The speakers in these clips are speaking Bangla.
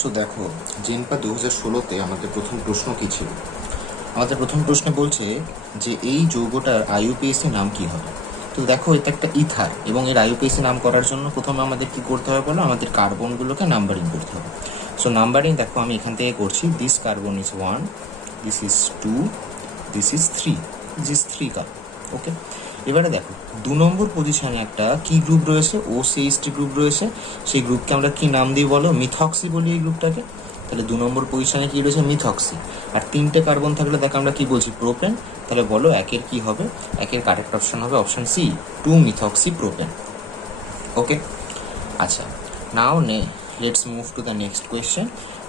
সো দেখো, জেনপা 2016-তে আমাদের প্রথম প্রশ্ন কী ছিল? আমাদের প্রথম প্রশ্নে বলছে যে এই যৌগটার আইইউপিএসি নাম কি হবে। তো দেখো, এটা একটা ইথার এবং এর আইইউপিএসি নাম করার জন্য প্রথমে আমাদের কি করতে হবে বলো, আমাদের কার্বনগুলোকে নাম্বারিং করতে হবে। সো নাম্বারিং দেখো আমি এখান থেকে করছি। This carbon is 1, this is 2, this is 3, this is 3 carbon. Okay, এবারে দেখো 2 নম্বর পজিশনে একটা কি গ্রুপ রয়েছে, OCH3 গ্রুপ রয়েছে। সেই গ্রুপকে আমরা কি নাম দিই বলো? মিথক্সি বলি এই গ্রুপটাকে। তাহলে 2 নম্বর পজিশনে কি রয়েছে? মিথক্সি। আর 3টে কার্বন থাকলে তাকে আমরা কি বলছি? প্রোপেন। তাহলে বলো একের কি হবে? একের কারেক্ট অপশন হবে অপশন সি, 2 মিথক্সি প্রোপেন। ওকে, আচ্ছা, now let's move to the next question.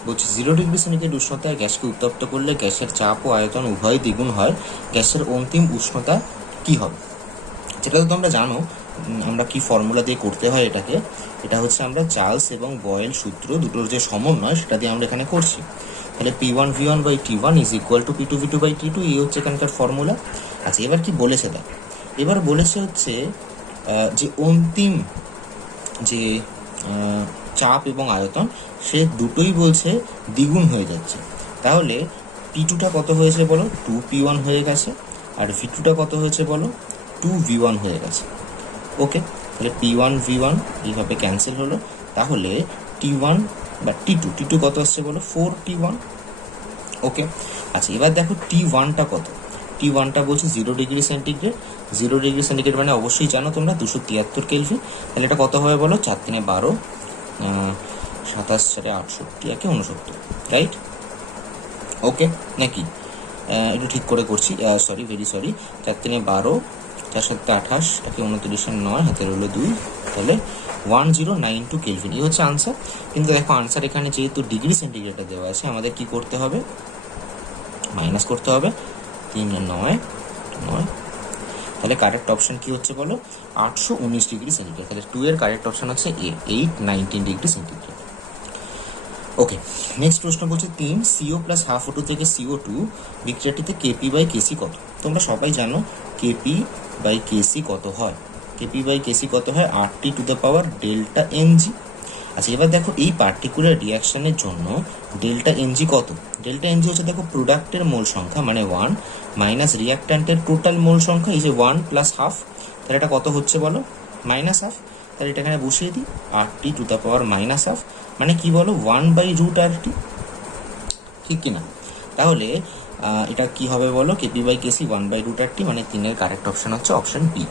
বলছি 0 ডিগ্রি সেন্টিগ্রেড উষ্ণতায় গ্যাসকে উত্তপ্ত করলে গ্যাসের চাপ ও আয়তন উভয় দ্বিগুণ হয়, গ্যাসের অন্তিম উষ্ণতা কি হবে? যেটা তো তোমরা জানো, আমরা কি ফর্মুলা দিয়ে করতে হয় এটাকে। এটা হচ্ছে আমরা চার্লস এবং বয়েল সূত্র দুটোর যে সমন্বয় সেটা দিয়ে আমরা এখানে করছি। তাহলে P1V1/T1 is equal two P2V2/T2, এই হচ্ছে এখানকার ফর্মুলা। আচ্ছা, এবার কি বলেছে দেখ, এবার বলেছে হচ্ছে যে অন্তিম যে চাপ এবং আয়তন সে দুটোই বলছে দ্বিগুণ হয়ে যাচ্ছে। তাহলে P2টা কত হয়েছে বলো? 2P1 হয়ে গেছে। আর V2টা কত হয়েছে বলো? 2V1 হয়ে গেছে। ওকে, তাহলে P1V1 এইভাবে ক্যান্সেল হলো। তাহলে T1 বা T2 কত আসছে বলো? 4T1। ওকে, আচ্ছা, এবার দেখো T1টা কত? T1টা বলছে 0 ডিগ্রি সেন্টিগ্রেড। 0 ডিগ্রি সেন্টিগ্রেড মানে অবশ্যই জানো তোমরা 273 কেলভিন। তাহলে এটা কত হবে বলো? 4 3 12, 27 4 68, 1 69, রাইট? ওকে নাকি? একটু ঠিক করে করছি, সরি, ভেরি সরি। 4 3 12, 4 7 28, 1 29 9, হাতে রইলো 2। তাহলে 1092 কেলভিন, এই হচ্ছে আনসার। কিন্তু দেখো আনসার এখানে যেহেতু ডিগ্রি সেন্টিগ্রেডে দেওয়া আছে, আমাদের কি করতে হবে? মাইনাস করতে হবে। 3 9 9, তাহলে কারেক্ট অপশন কি হচ্ছে বলো? 819 ডিগ্রি সেন্টিগ্রেড। তাহলে 2 এর কারেক্ট অপশন হচ্ছে এ, 819 ডিগ্রি সেন্টিগ্রেড। ওকে, নেক্সট প্রশ্ন বলছে 3 CO প্লাস হাফ O2 থেকে CO2 বিক্রিয়াটিতে KP/KC কত? তোমরা সবাই জানো KP/KC কত হয়। KP/KC কত হয়? RT⁻⁴ আচ্ছা, এবার দেখো এই পার্টিকুলার রিয়াকশনের জন্য ΔNG কত? ΔNG হচ্ছে দেখো প্রোডাক্টের মোল সংখ্যা মানে 1 মাইনাস রিয়াক্ট্যান্টের টোটাল মোল সংখ্যা, এই যে 1 প্লাস হাফ। তাহলে এটা কত হচ্ছে বলো? Minus half. তাহলে এটা এখানে বসিয়ে দিই, RT⁻⁻হাফ মানে কি বলো? 1/√RT, ঠিক কিনা? তাহলে এটা কি হবে বলো? KP/KC 1/√RT, মানে 3-এর কারেক্ট অপশন হচ্ছে অপশন বি।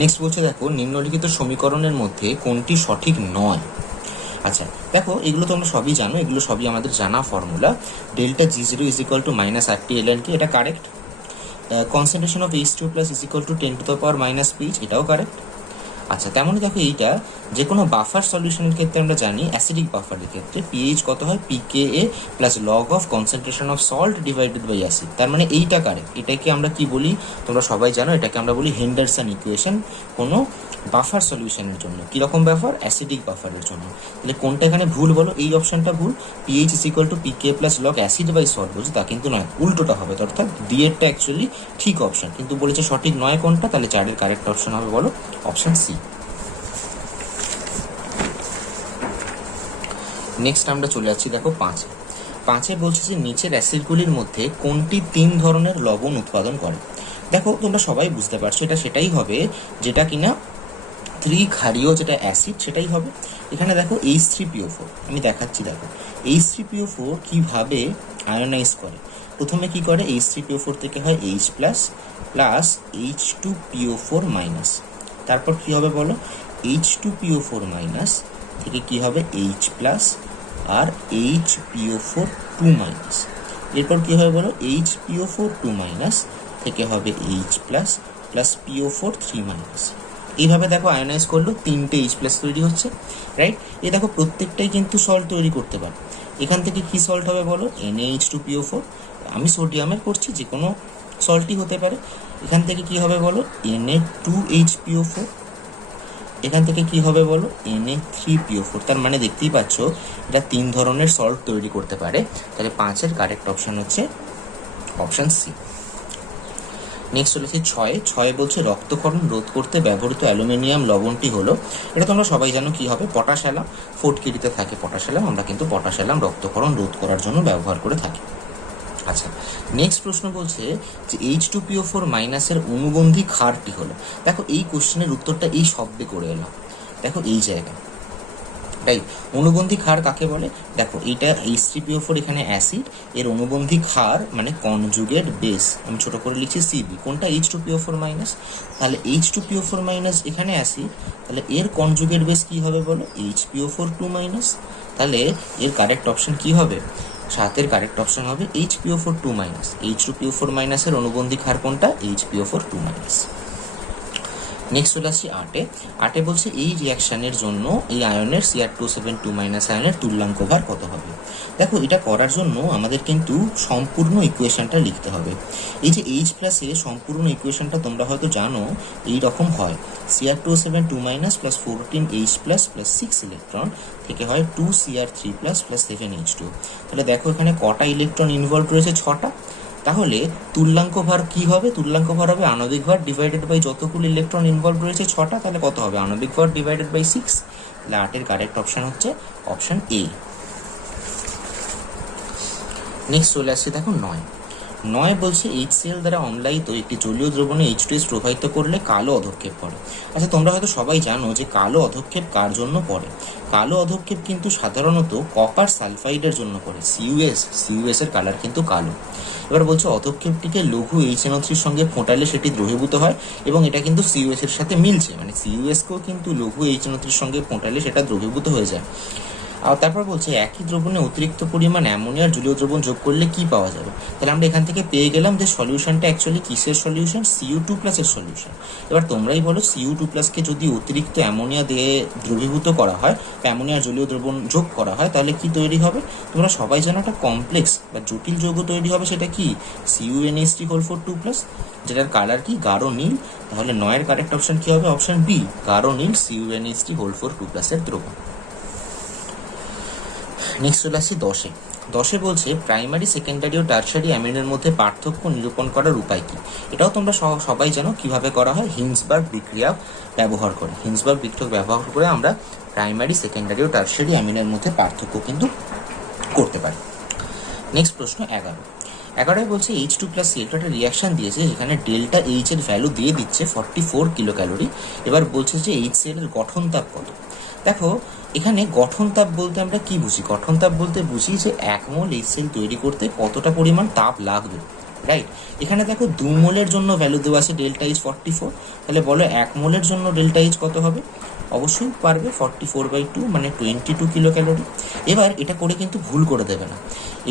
নেক্সট বলছে দেখো নিম্নলিখিত সমীকরণের মধ্যে কোনটি সঠিক নয়? আচ্ছা দেখো, এগুলো তোমরা সবই জানো, এগুলো সবই আমাদের জানা formula. ΔG0 is equal two -RT/ln, এটা correct. Concentration of H2 plus is equal two 10⁻⁻⁻, এটাও কারেক্ট। আচ্ছা, তেমনই দেখো এইটা যে কোনো বাফার সলিউশনের ক্ষেত্রে আমরা জানি অ্যাসিডিক বাফারের ক্ষেত্রে pH কত হয়? pKa plus log of concentration of salt divided by acid. তার মানে এইটা কারেক্ট। এটাকে আমরা কি বলি? তোমরা সবাই জানো, এটাকে আমরা বলি হেন্ডারসন ইকুয়েশন কোনো বাফার সলিউশনের জন্য। কীরকম বাফার? অ্যাসিডিক বাফারের জন্য। তাহলে কোনটা এখানে ভুল বলো? এই অপশনটা ভুল। pH is equal to pKa plus log acid by salt বলছে, তা কিন্তু নয়, উল্টোটা হবে। অর্থাৎ ডিএরটা অ্যাকচুয়ালি ঠিক অপশন, কিন্তু বলেছে সঠিক নয় কোনটা? তাহলে 4-এর কারেক্ট অপশন হবে বলো অপশন সি। নেক্সট আমরা চলে যাচ্ছি দেখো 5-এ বলছে যে নিচের অ্যাসিডগুলির মধ্যে কোনটি 3 ধরনের লবণ উৎপাদন করে? দেখো তোমরা সবাই বুঝতে পারছো এটা সেটাই হবে যেটা কিনা ত্রিক্ষারীয় যেটা অ্যাসিড সেটাই হবে। এখানে দেখো H3PO4 আমি দেখাচ্ছি। দেখো H3PO4 কিভাবে আয়োনাইজ করে। প্রথমে কি করে? H3PO4 থেকে হয় H plus plus H2PO4 minus. তারপর কি হবে বলো? H2PO4 মাইনাস থেকে কি হবে? H প্লাস আর HPO4 2 মাইনাস। এরপর কি হবে বলো? HPO4 2 মাইনাস থেকে হবে H plus plus PO4 3 minus. এইভাবে দেখো আয়োনাইজ করলো 3টে H প্লাস তৈরি হচ্ছে, রাইট? এ দেখো প্রত্যেকটাই কিন্তু সল্ট তৈরি করতে পারে। এখান থেকে কি সল্ট হবে বলো? Na2PO4। আমি সোডিয়ামের করছি, যে কোনো সল্টই হতে পারে। এখান থেকে কি হবে বলো? Na2HPO4। এখান থেকে কি হবে বলো? Na3PO4। তার মানে দেখতেই পাচ্ছ এটা 3 ধরনের সল্ট তৈরি করতে পারে। তাহলে 5-এর কারেক্ট অপশন হচ্ছে অপশন সি। নেক্সট চলেছে ছয় বলছে রক্তক্ষরণ রোধ করতে ব্যবহৃত অ্যালুমিনিয়াম লবণটি হলো, এটা তোমরা সবাই জানো কি হবে, পটাশ অ্যালাম। ফোর্টকিরিতে থাকে পটাশ অ্যালাম, আমরা কিন্তু পটাশ অ্যালাম রক্তক্ষরণ রোধ করার জন্য ব্যবহার করে থাকি। আচ্ছা, নেক্সট প্রশ্ন বলছে যে H2PO4 মাইনাসের অনুবন্ধী ক্ষারটি হলো। দেখো এই কোশ্চেনের উত্তরটা এই শব্দে করে এলাম, দেখো এই জায়গায়, রাইট। অনুবন্ধী ক্ষার কাকে বলে? দেখো এইটা H3PO4 এখানে অ্যাসিড, এর অনুবন্ধী ক্ষার মানে কনজুগেট বেস, আমি ছোট করে লিখছি সিবি, কোনটা H2PO4 মাইনাস, তাহলে H2PO4 মাইনাস এখানে অ্যাসিড, তাহলে এর কনজুগেট বেস কি হবে বলো, HPO4 2 মাইনাস, তাহলে এর কারেক্ট অপশন কি হবে, 7 কারেক্ট অপশন হবে HPO4 2 মাইনাস। H2PO4 মাইনাসের অনুবন্ধী ক্ষার কোনটা, HPO4 2 মাইনাস। নেক্সট চলে আসছি আটে বলছে এই রিয়াকশানের জন্য এই আয়নের Cr272 মাইনাস আয়নের তুল্যাঙ্ক ভার কত হবে। দেখো এটা করার জন্য আমাদের কিন্তু সম্পূর্ণ ইকুয়েশনটা লিখতে হবে। এই যে H প্লাস এ সম্পূর্ণ ইকুয়েশনটা তোমরা হয়তো জানো এই রকম হয়, Cr272 minus plus 14H plus plus 6 electron থেকে হয় 2Cr3 প্লাস প্লাস 7H2। তাহলে দেখো এখানে কটা ইলেকট্রন ইনভলভ রয়েছে, 6টা। তাহলে তুল্যাঙ্ক ভার কি হবে, তুল্যাঙ্ক ভার হবে আণবিক ভার ডিভাইডেড বাই যতগুলো ইলেকট্রন ইনভলভ রয়েছে 6টা, তাহলে কত হবে, আণবিক ভার ডিভাইডেড বাই 6। তাহলে 8 কারেক্ট অপশন হচ্ছে অপশন এ। নেক্সট চলে আসছে দেখো 9 বলছে HCl দ্বারা অম্লায়িত একটি জলীয় দ্রবণে H2S প্রবাহিত করলে কালো অধক্ষেপ পড়ে। আচ্ছা, তোমরা হয়তো সবাই জানো যে কালো অধক্ষেপ কার জন্য পড়ে। কালো অধক্ষেপ কিন্তু সাধারণত কপার সালফাইডের জন্য পড়ে, সিইউএস এর কালার কিন্তু কালো। এবার বলছে অধক্ষেপটিকে লঘু HNO3 সঙ্গে ফোটালে সেটি দ্রবীভূত হয়, এবং এটা কিন্তু সিইউএস এর সাথে মিলছে, মানে সিইউএস কেও কিন্তু লঘু HNO3 সঙ্গে ফোটালে সেটা দ্রবীভূত হয়ে যায়। আর তারপর বলছে একই দ্রবণে অতিরিক্ত পরিমাণ অ্যামোনিয়ার জলীয় দ্রবণ যোগ করলে কি পাওয়া যাবে। তাহলে আমরা এখান থেকে পেয়ে গেলাম যে সলিউশনটা অ্যাকচুয়ালি কিসের সলিউশন, Cu2 প্লাসের সলিউশন। এবার তোমরাই বলো Cu2 প্লাসকে যদি অতিরিক্ত অ্যামোনিয়া দিয়ে দ্রবীভূত করা হয়, অ্যামোনিয়ার জলীয় দ্রবণ যোগ করা হয়, তাহলে কি তৈরি হবে, তোমরা সবাই জানো একটা কমপ্লেক্স বা জটিল যৌগ তৈরি হবে, সেটা কি CuNH3 4 2+, যেটার কালার কি গাঢ় নীল। তাহলে 9 কারেক্ট অপশন কি হবে, অপশন বি, গাঢ় নীল CuNH3 4 2+ এর দ্রবণ। নেক্সট চলে আসছি 10 বলছে প্রাইমারি সেকেন্ডারি ও টারশারি অ্যামিনের মধ্যে পার্থক্য নিরূপণ করার উপায় কি। এটাও তোমরা সবাই জানো কিভাবে করা হয়, হিন্সবার্গ বিক্রিয়া ব্যবহার করে। হিন্সবার্গ বিক্রিয়া ব্যবহার করে আমরা প্রাইমারি সেকেন্ডারি ও টারশারি অ্যামিনের মধ্যে পার্থক্য কিন্তু করতে পারি। নেক্সট প্রশ্ন 11 বলছে H2 প্লাস সি একটা রিয়াকশন দিয়েছে যেখানে ডেল্টা এইচ এর ভ্যালু দিয়ে দিচ্ছে 44 কিলো ক্যালোরি। এবার বলছে যে HCl এর গঠন তাপ কত। দেখো এখানে গঠন তাপ বলতে আমরা কি বুঝি, গঠন তাপ বলতে বুঝি যে 1 মোল HCl তৈরি করতে কতটা পরিমাণ তাপ লাগবে, রাইট। এখানে দেখো 2 মোলের জন্য ভ্যালু দেওয়া আছে ডেল্টা এইচ 44, তাহলে বলো 1 মোলের জন্য ডেল্টা এইচ কত হবে, অবশ্যই পারবে 44/2 মানে 22 কিলো ক্যালোরি। এবার এটা করে কিন্তু ভুল করে দেবে না,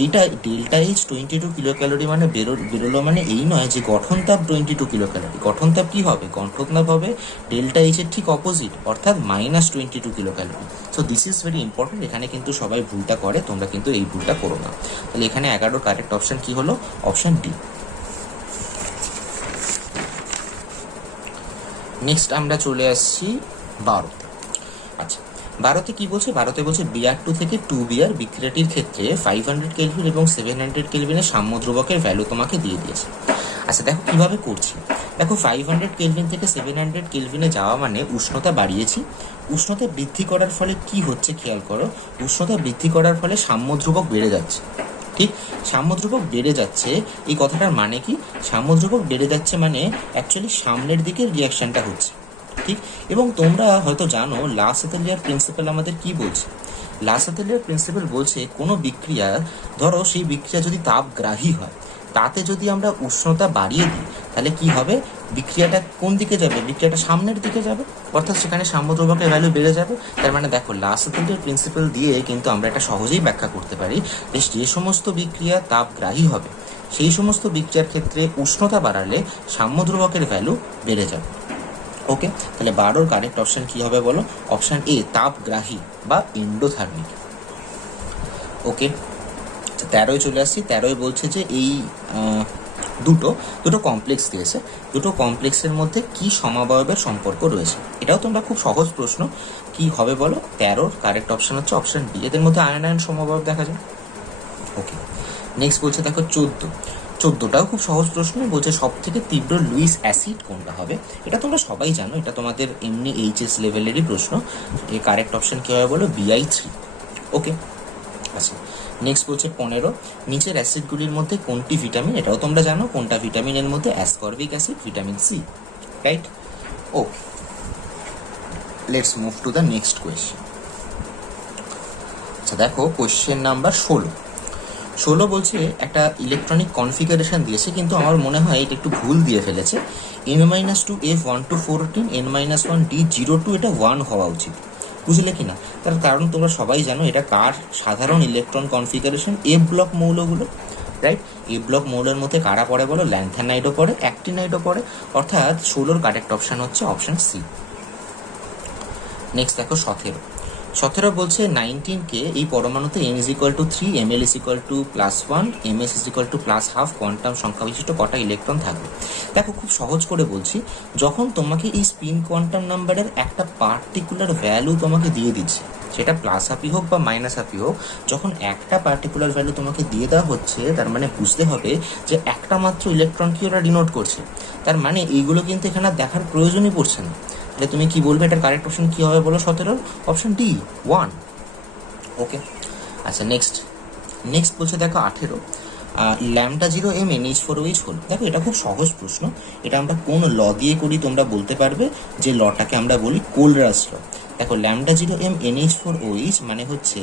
এইটা ডেল্টা এইচ 22 কিলো ক্যালোরি মানে বেরোলো মানে এই নয় যে গঠন তাপ 22 কিলো ক্যালোরি। গঠন তাপ কি হবে, গঠন তাপ হবে ডেল্টা এইচ এর ঠিক অপোজিট, অর্থাৎ -22 kilo calorie. So this is very important, এখানে কিন্তু সবাই ভুলটা করে, তোমরা কিন্তু এই ভুলটা করো না। তাহলে এখানে 11 কারেক্ট অপশন কি হলো, অপশন ডি। নেক্সট আমরা চলে আসছি 12। আচ্ছা 12তে কি বলছে, 12তে বলছে Br2 থেকে 2Br বিক্রিয়াটির ক্ষেত্রে 500 কেলভিন এবং 700 কেলভিনের সাম্য ধ্রুবকের ভ্যালু তোমাকে দিয়ে দিয়েছে। আচ্ছা দেখো কিভাবে করছি, দেখো 500 কেলভিন থেকে 700 কেলভিনে যাওয়া মানে উষ্ণতা বাড়িয়েছি, উষ্ণতা বৃদ্ধি করার ফলে কি হচ্ছে খেয়াল করো, উষ্ণতা বৃদ্ধি করার ফলে সাম্য ধ্রুবক বেড়ে যাচ্ছে, ঠিক। সাম্য ধ্রুবক বেড়ে যাচ্ছে এই কথাটার মানে কি, সাম্য ধ্রুবক বেড়ে যাচ্ছে মানে অ্যাকচুয়ালি সামনের দিকে রিয়াকশনটা হচ্ছে, ঠিক। এবং তোমরা হয়তো জানো লা সাতেলিয়ার প্রিন্সিপাল আমাদের কি বলছে, লা সাতেলিয়ার প্রিন্সিপাল বলছে কোনো বিক্রিয়া, ধরো সেই বিক্রিয়া যদি তাপগ্রাহী হয়, তাতে যদি আমরা উষ্ণতা বাড়িয়ে দিই তাহলে কি হবে, বিক্রিয়াটা কোন দিকে যাবে, বিক্রিয়াটা সামনের দিকে যাবে, অর্থাৎ সেখানে সাম্য ধ্রুবকের ভ্যালু বেড়ে যাবে। তার মানে দেখো লা সাতেলিয়ার প্রিন্সিপাল দিয়ে কিন্তু আমরা এটা সহজেই ব্যাখ্যা করতে পারি যে সমস্ত বিক্রিয়া তাপগ্রাহী হবে সেই সমস্ত বিক্রিয়ার ক্ষেত্রে উষ্ণতা বাড়ালে সাম্য ধ্রুবকের ভ্যালু বেড়ে যাবে। ওকে, তাহলে 12 কারেক্ট অপশন কি হবে বলো, অপশন এ, তাপগ্রাহী বা এন্ডোথার্মিক। ওকে, 13 চলে আসছি। 13 বলছে যে এই দুটো কমপ্লেক্স দিয়েছে, দুটো কমপ্লেক্সের মধ্যে কি সমাবয়বের সম্পর্ক রয়েছে। এটাও তোমরা খুব সহজ প্রশ্ন, কি হবে বলো, 13 কারেক্ট অপশন হচ্ছে অপশন বি, এদের মধ্যে আয়ন আয়ন সমবায়ব দেখা যায়। ওকে, নেক্সট বলছে দেখো 14টাও খুব সহজ প্রশ্ন, বলছে সব থেকে তীব্র লুইস অ্যাসিড কোনটা হবে। এটা তোমরা সবাই জানো, এটা তোমাদের এমনি এইচএস লেভেলেরই প্রশ্ন। এর কারেক্ট অপশন কী হবে বলো, BI3। ওকে, আচ্ছা নেক্সট বলছে 15, নিচের অ্যাসিডগুলির মধ্যে কোনটি ভিটামিন, এটাও তোমরা জানো কোনটা ভিটামিনের মধ্যে, ascorbic acid, vitamin C, right. Okay, let's move to the next question. আচ্ছা দেখো কোয়েশ্চেন নাম্বার 16 বলছে একটা ইলেকট্রনিক কনফিগারেশন দিয়েছে, কিন্তু আমার মনে হয় এটা একটু ভুল দিয়ে ফেলেছে। n-2 F1 to 14 n-1 D02, এটা 1 হওয়া উচিত, বুঝলে কি না? তার কারণ তোমরা সবাই জানো এটা কার সাধারণ ইলেকট্রন কনফিগারেশন, এ ব্লক মৌলগুলো, রাইট। এ ব্লক মৌলের মধ্যে কারা পড়ে বলো, ল্যান্থানাইডও পড়ে, অ্যাক্টিনাইডও পড়ে, অর্থাৎ 16 কারেক্ট অপশন হচ্ছে অপশন সি। নেক্সট দেখো 17 বলছে 19কে এই পরমাণুতে n=3, ml=+1, ms=+½ কোয়ান্টাম সংখ্যা বিশিষ্ট কটা ইলেকট্রন থাকবে। দেখো খুব সহজ করে বলছি, যখন তোমাকে এই স্পিন কোয়ান্টাম নাম্বারের একটা পার্টিকুলার ভ্যালু তোমাকে দিয়ে দিচ্ছে, সেটা প্লাস হাফি হোক বা মাইনাস হাফি হোক, যখন একটা পার্টিকুলার ভ্যালু তোমাকে দিয়ে দেওয়া হচ্ছে, তার মানে বুঝতে হবে যে একটা মাত্র ইলেকট্রনকে ওরা ডিনোট করছে। তার মানে এইগুলো কিন্তু এখানে দেখার প্রয়োজনই পড়ছে না। তাহলে তুমি কি বলবে, এটার কারেক্ট অপশন কি হবে বলো 17, অপশন ডি 1। ওকে, আচ্ছা নেক্সট বলছে দেখো 18, λ0m NH4OH হল। দেখো এটা খুব সহজ প্রশ্ন, এটা আমরা কোন ল দিয়ে করি তোমরা বলতে পারবে, যে লটাকে আমরা বলি কোলরাস ল। দেখো λ0m NH4OH মানে হচ্ছে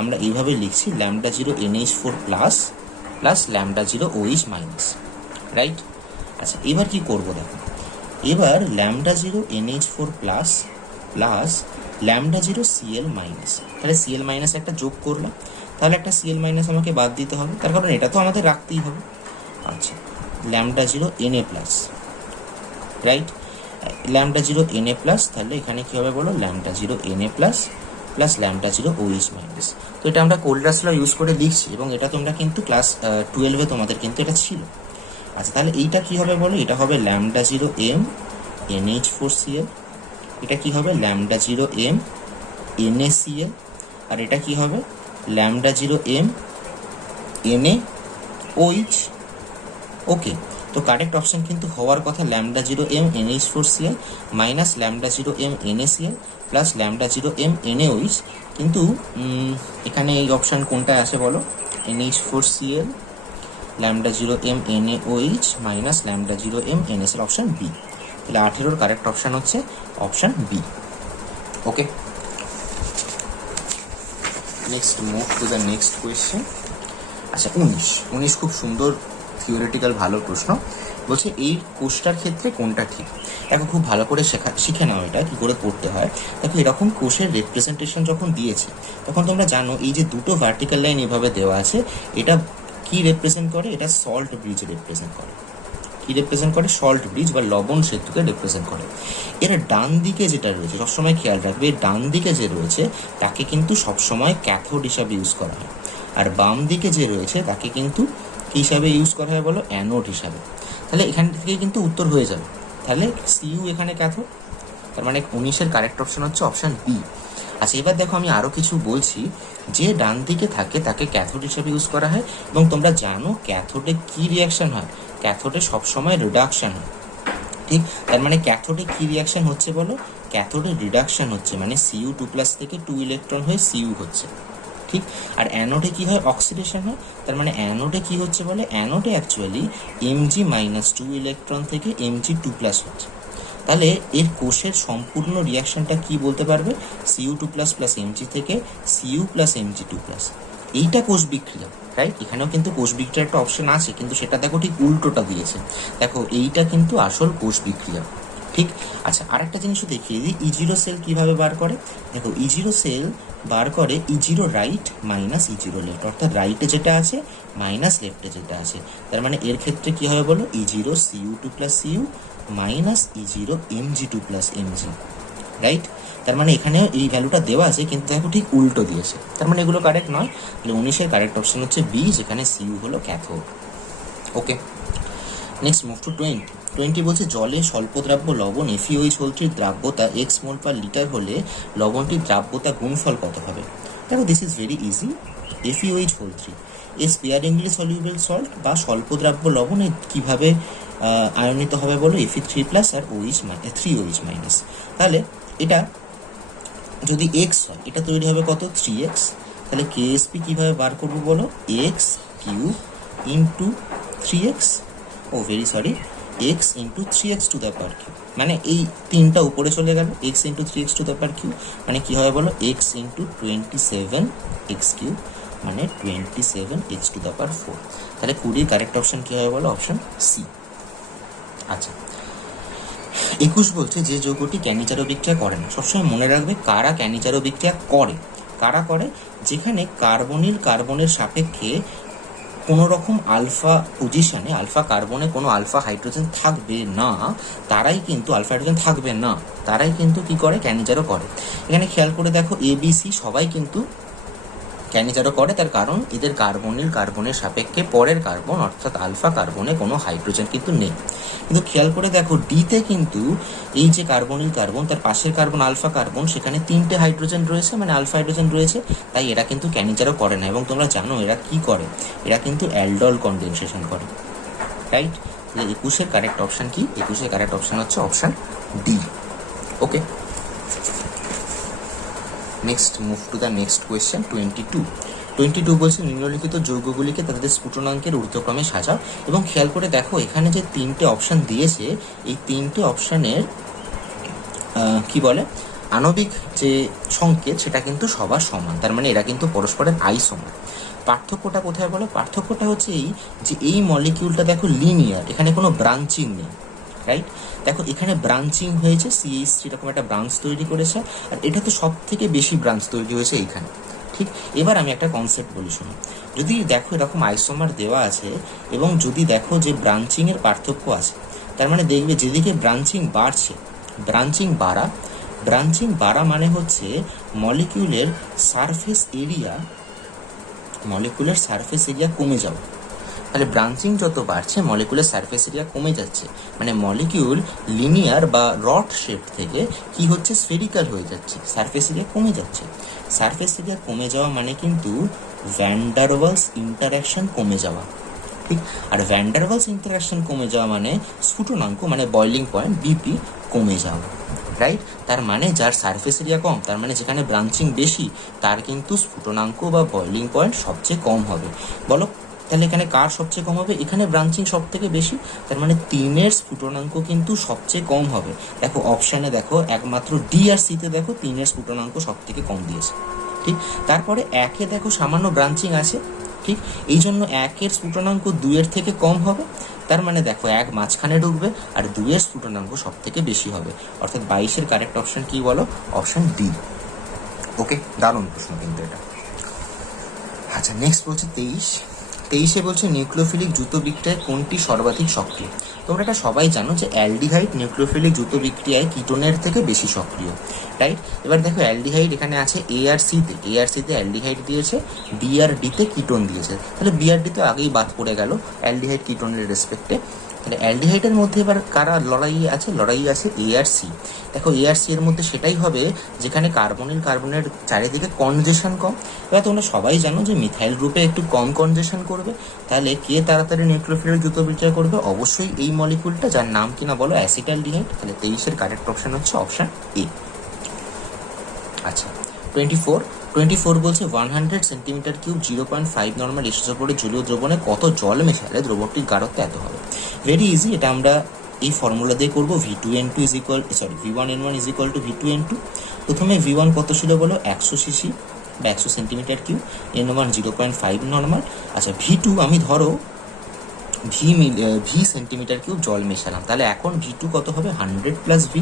আমরা এইভাবে লিখছি λ0 NH4 plus λ0 OH minus, right. আচ্ছা এবার কি করবো দেখো, এবার λ0 NH4 প্লাস λ0 Cl মাইনাস, তাহলে Cl মাইনাস একটা যোগ করলাম, তাহলে একটা Cl মাইনাস আমাকে বাদ দিতে হবে, তার কারণ এটা তো আমাদের রাখতেই হবে। আচ্ছা λ0 Na plus, right, λ0 Na plus, তাহলে এখানে কী হবে বলো, λ0 Na প্লাস λ0 OH মাইনাস। তো এটা আমরা কোলরাস ল ইউজ করে লিখছি, এবং এটা তোমরা কিন্তু ক্লাস 12-এ তোমাদের কিন্তু এটা ছিল। আচ্ছা তাহলে এইটা কি হবে বলো, এটা হবে λ0m NH4Cl, এটা কি হবে λ0m NaCl, আর এটা কি হবে λ0m NaOH। ওকে, তো কারেক্ট অপশন কিন্তু হওয়ার কথা λ0m NH4Cl minus λ0m NaCl plus λ0m NaOH, কিন্তু এখানে এই অপশান কোনটায় আসে বলো, NH4Cl λ0m NaOH minus λ0m NaCl, option B. তাহলে 18-র কারেক্ট অপশান হচ্ছে option B. Okay, next move to the next question. আচ্ছা 19 খুব সুন্দর থিওরিটিক্যাল ভালো প্রশ্ন, বলছে এই কোষটার ক্ষেত্রে কোনটা ঠিক। দেখো খুব ভালো করে শিখে নাও এটা কী করে করতে হয়। দেখো এরকম কোষের রিপ্রেজেন্টেশন যখন দিয়েছে, তখন তোমরা জানো এই যে দুটো ভার্টিক্যাল লাইন এভাবে দেওয়া আছে, এটা কি রিপ্রেজেন্ট করে, এটা সল্ট ব্রিজ রিপ্রেজেন্ট করে। কি রিপ্রেজেন্ট করে, সল্ট ব্রিজ বা লবণ সেতুকে রিপ্রেজেন্ট করে। এর ডান দিকে যেটা রয়েছে, সবসময় খেয়াল রাখবে, ডান দিকে যে রয়েছে তাকে কিন্তু সবসময় ক্যাথোড হিসাবে ইউজ করা হয়, আর বাম দিকে যে রয়েছে তাকে কিন্তু কী হিসাবে ইউজ করা হয় বলো, অ্যানোড হিসাবে। তাহলে এখান থেকে কিন্তু উত্তর হয়ে যাবে, তাহলে সিইউ এখানে ক্যাথোড, তার মানে 19-এর কারেক্ট অপশন হচ্ছে অপশান বি। আচ্ছা এবার দেখো আমি আরও কিছু বলছি, যে ডান দিকে থাকে তাকে ক্যাথোড হিসাবে ইউজ করা হয়, এবং তোমরা জানো ক্যাথোডে কী রিয়াকশান হয়, ক্যাথোডে সবসময় রিডাকশান হয়, ঠিক। তার মানে ক্যাথোডে কী রিয়াকশান হচ্ছে বলো, ক্যাথোডে রিডাকশান হচ্ছে, মানে Cu2+ থেকে 2 ইলেকট্রন হয়ে Cu হচ্ছে, ঠিক। আর অ্যানোডে কী হয়, অক্সিডেশন হয়, তার মানে অ্যানোডে কী হচ্ছে বলে, অ্যানোডে অ্যাকচুয়ালি Mg-2 ইলেকট্রন থেকে Mg2+ হচ্ছে। তাহলে এর কোষের সম্পূর্ণ রিয়াকশানটা কি বলতে পারবে, Cu2+ প্লাস Mg থেকে Cu প্লাস Mg2+, এইটা কোষ বিক্রিয়া, রাইট। এখানেও কিন্তু কোষ বিক্রিয়ার একটা অপশন আছে, কিন্তু সেটা দেখো ঠিক উল্টোটা দিয়েছে। দেখো এইটা কিন্তু আসল কোষ বিক্রিয়া, ঠিক। আচ্ছা আরেকটা জিনিসও দেখিয়ে দিই, E0 সেল কীভাবে বার করে। দেখো E0 সেল বার করে E0 right minus E0 left, অর্থাৎ রাইটে যেটা আছে মাইনাস লেফটে যেটা আছে। তার মানে এর ক্ষেত্রে কী হবে বলো, E0 Cu2 plus Cu minus E0 Mg2 plus Mg, right. তার মানে এখানেও এই ভ্যালুটা দেওয়া আছে, কিন্তু দেখো ঠিক উল্টো দিয়েছে, তার মানে এগুলো কারেক্ট নয়। তাহলে 19-এর কারেক্ট অপশন হচ্ছে বি, যেখানে Cu হলো cathode. Okay, next move to 20 বলছে জলে স্বল্পদ্রাব্য লবণ FeOH হোলটির দ্রাব্যতা x মোল পার লিটার হলে লবণটির দ্রাব্যতা গুণফল কত হবে। দেখো this is very easy. FeOH whole 3, a sparingly soluble salt বা স্বল্পদ্রাব্য লবণ কীভাবে আয়নিত হবে বলো, Fe3+ আর OH 3OH-। তাহলে এটা যদি এক্স হয়, এটা তৈরি হবে কত, 3x। তাহলে KSP কীভাবে বার করবো বলো, x³ into 3x, x into 3x to the power cube, মানে এই তিনটা উপরে চলে গেল, x into 3x to the power cube, মানে কী হবে বলো, x ইন্টু 27x³ মানে 27x টু দ্য পাওয়ার 4। তাহলে 20 কারেক্ট অপশন কী হবে বলো, অপশন সি। আচ্ছা, 21 বলছে যে যৌগটি ক্যানিচারো বিক্রিয়া করে না। সবসময় মনে রাখবে কারা ক্যানিচারো বিক্রিয়া করে, কারা করে, যেখানে কার্বনের সাপেক্ষে কোনো রকম আলফা পজিশনে, আলফা কার্বনে কোনো আলফা হাইড্রোজেন থাকবে না, তারাই কিন্তু আলফা হাইড্রোজেন থাকবে না, তারাই কিন্তু কি করে, ক্যানিচারো করে। এখানে খেয়াল করে দেখো ABC সবাই কিন্তু ক্যানিচারো করে, তার কারণ এদের কার্বনের সাপেক্ষে পরের কার্বন অর্থাৎ আলফা কার্বনে কোনো হাইড্রোজেন কিন্তু নেই। কিন্তু খেয়াল করে দেখো ডিতে কিন্তু এই যে কার্বন তার পাশের কার্বন আলফা কার্বন, সেখানে 3টে হাইড্রোজেন রয়েছে, মানে আলফা হাইড্রোজেন রয়েছে, তাই এরা কিন্তু ক্যানিচারো করে না। এবং তোমরা জানো এরা কি করে, এরা কিন্তু অ্যালডল কনডেনসেশন করে, রাইট। 21-এর কারেক্ট অপশন কি, 21-এর কারেক্ট অপশন হচ্ছে option D. Okay, next move to the next question. 22 বলছে নিম্নলিখিত যৌগগুলিকে তাদের স্ফুটনাঙ্কের ঊর্ধ্বক্রমে সাজাও। এবং খেয়াল করে দেখো এখানে যে 3টে অপশান দিয়েছে, এই 3টে অপশানের কি বলে, আণবিক যে সংকেত সেটা কিন্তু সবার সমান, তার মানে এরা কিন্তু পরস্পরের আইসোমার। পার্থক্যটা কোথায় বলো, পার্থক্যটা হচ্ছে এই যে এই মলিকিউলটা দেখো লিনিয়ার, এখানে কোনো ব্রাঞ্চিং নেই, রাইট। দেখো এখানে ব্রাঞ্চিং হয়েছে, CH3 এরকম একটা ব্রাঞ্চ তৈরি করেছে, আর এটা তো সব থেকে বেশি ব্রাঞ্চ তৈরি হয়েছে এইখানে, ঠিক। এবার আমি একটা কনসেপ্ট বলি শোনো, যদি দেখো এরকম আইসোমার দেওয়া আছে এবং যদি দেখো যে ব্রাঞ্চিংয়ের পার্থক্য আছে, তার মানে দেখবে যেদিকে ব্রাঞ্চিং বাড়ছে, ব্রাঞ্চিং বাড়া মানে হচ্ছে মলিকিউলের সারফেস এরিয়া কমে যাওয়া। তাহলে ব্রাঞ্চিং যত বাড়ছে মলিকুলের সারফেস এরিয়া কমে যাচ্ছে, মানে মলিকিউল লিনিয়ার বা রড শেপ থেকে কি হচ্ছে, স্ফেরিক্যাল হয়ে যাচ্ছে, সারফেস এরিয়া কমে যাচ্ছে। সারফেস এরিয়া কমে যাওয়া মানে কিন্তু ভ্যান ডার ওয়ালস ইন্টারঅ্যাকশন কমে যাওয়া, ঠিক। আর ভ্যান ডার ওয়ালস ইন্টারঅ্যাকশন কমে যাওয়া মানে স্ফুটনাঙ্ক মানে বয়লিং পয়েন্ট BP কমে যাওয়া, রাইট। তার মানে যার সারফেস এরিয়া কম, তার মানে যেখানে ব্রাঞ্চিং বেশি, তার কিন্তু স্ফুটনাঙ্ক বা বয়লিং পয়েন্ট সবচেয়ে কম হবে। বলো তাহলে এখানে কার সবচেয়ে কম হবে, এখানে ব্রাঞ্চিং সব থেকে বেশি, তার মানে 3-এর স্ফুটনাঙ্ক কিন্তু সবচেয়ে কম হবে। দেখো অপশানে দেখো একমাত্র ডি আর সিতে দেখো 3-এর স্ফুটনাঙ্ক সব থেকে কম দিয়েছে, ঠিক। তারপরে 1-এ দেখো সামান্য ব্রাঞ্চিং আছে, ঠিক, এই জন্য 1-এর স্ফুটনাঙ্ক 2-এর থেকে কম হবে, তার মানে দেখো 1 মাঝখানে ঢুকবে আর 2-এর স্ফুটনাঙ্ক সব থেকে বেশি হবে, অর্থাৎ 22-এর কারেক্ট অপশন কি বলো, অপশন ডি। ওকে, দারুণ প্রশ্ন কিন্তু এটা। আচ্ছা, নেক্সট বলছে 23-এ বলছে নিউক্লিওফিলিক দ্রুত বিক্রিয়ায় কোনটি সর্বাধিক সক্রিয়। তোমরা এটা সবাই জানো যে অ্যালডিহাইড নিউক্লিওফিলিক দ্রুত বিক্রিয়ায় কিটোনের থেকে বেশি সক্রিয়, রাইট। এবার দেখো অ্যালডিহাইড এখানে আছে A আর সিতে অ্যালডিহাইড দিয়েছে, B আর ডিতে কিটোন দিয়েছে, তাহলে B আর ডি তো আগেই বাদ পড়ে গেল অ্যালডিহাইড কিটোনের রেসপেক্টে। তাহলে অ্যালডিহাইডের মধ্যে এবার কারা লড়াই আছে A আর সি। দেখো A আর সি এর মধ্যে সেটাই হবে যেখানে কার্বনের চারিদিকে কনজেশন কম। এবার তোমরা সবাই জানো যে মিথাইল গ্রুপে একটু কম কনজেশন করবে, তাহলে কে তাড়াতাড়ি নিউক্লিওফিলিক দ্রুত বিক্রিয়া করবে, অবশ্যই এই মলিকুলটা, যার নাম কিনা বলো অ্যাসিটালডিহাইড। তাহলে 23-এর কারেক্ট অপশন হচ্ছে অপশন এ। আচ্ছা, 24 বলছে 100 সেন্টিমিটার কিউব 0.5 নর্মাল এসোসোপোরে জলীয় দ্রবণে কত জল মেশালে দ্রবণটির গাঢ়ত্ব এত হবে। ভেরি ইজি, এটা আমরা এই ফর্মুলা দিয়ে করবো, V1N1 is equal two V2N2। প্রথমে V1 কত ছিল বলো, 100 সিসি বা 100 সেন্টিমিটার কিউব, N1 0.5 নর্মাল। আচ্ছা, V2 আমি ধরো V সেন্টিমিটার কিউব জল মেশালাম, তাহলে এখন V2 কত হবে, 100 প্লাস V।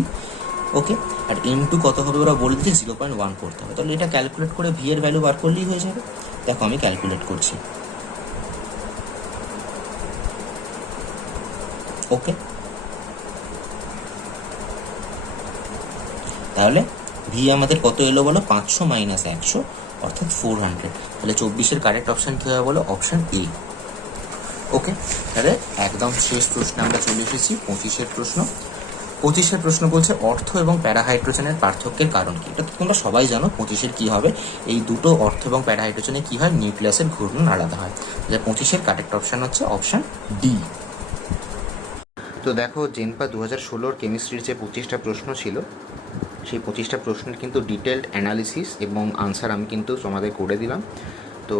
ওকে, আর N2 কত হবে ওরা বলে দিচ্ছে 0.1 করতে হবে, তাহলে এটা ক্যালকুলেট করে V এর ভ্যালু বার করলেই হয়ে যাবে। দেখো আমি ক্যালকুলেট করছি। ওকে, তাহলে V আমাদের কত এলো বলো, 500 মাইনাস 100 অর্থাৎ 400। তাহলে 24-এর কারেক্ট অপশন কী হবে বলো, অপশন এ। ওকে, তাহলে একদম শেষ প্রশ্নে আমরা চলে এসেছি, 25-এর প্রশ্ন। 25-এর প্রশ্ন বলছে অর্থ এবং প্যারাহাইড্রোজেনের পার্থক্যের কারণ কি। এটা তো তোমরা সবাই জানো 25-এর কী হবে, এই দুটো অর্থ এবং প্যারাহাইড্রোজেনে কী হয়, নিউক্লিয়াসের ঘূর্ণন আলাদা হয়। যে 25-এর কারেক্ট অপশান হচ্ছে অপশান ডি। তো দেখো জেনপা 2016-র কেমিস্ট্রির যে 25টা প্রশ্ন ছিল, সেই 25টা প্রশ্নের কিন্তু ডিটেলড অ্যানালিসিস এবং আনসার আমি কিন্তু তোমাদের করে দিলাম। তো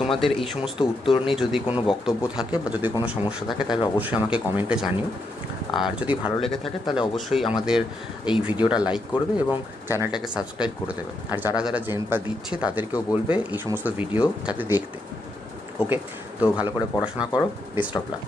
তোমাদের এই সমস্ত উত্তর নিয়ে যদি কোনো বক্তব্য থাকে বা যদি কোনো সমস্যা থাকে তাহলে অবশ্যই আমাকে কমেন্টে জানিও। আর যদি ভালো লেগে থাকে তাহলে অবশ্যই আমাদের এই ভিডিওটা লাইক করবে এবং চ্যানেলটাকে সাবস্ক্রাইব করে দেবে। আর যারা যারা জেনপা দিচ্ছে তাদেরকেও বলবে এই সমস্ত ভিডিও যাতে দেখতে। ওকে, তো ভালো করে পড়াশোনা করো, বেস্ট অফ লাক।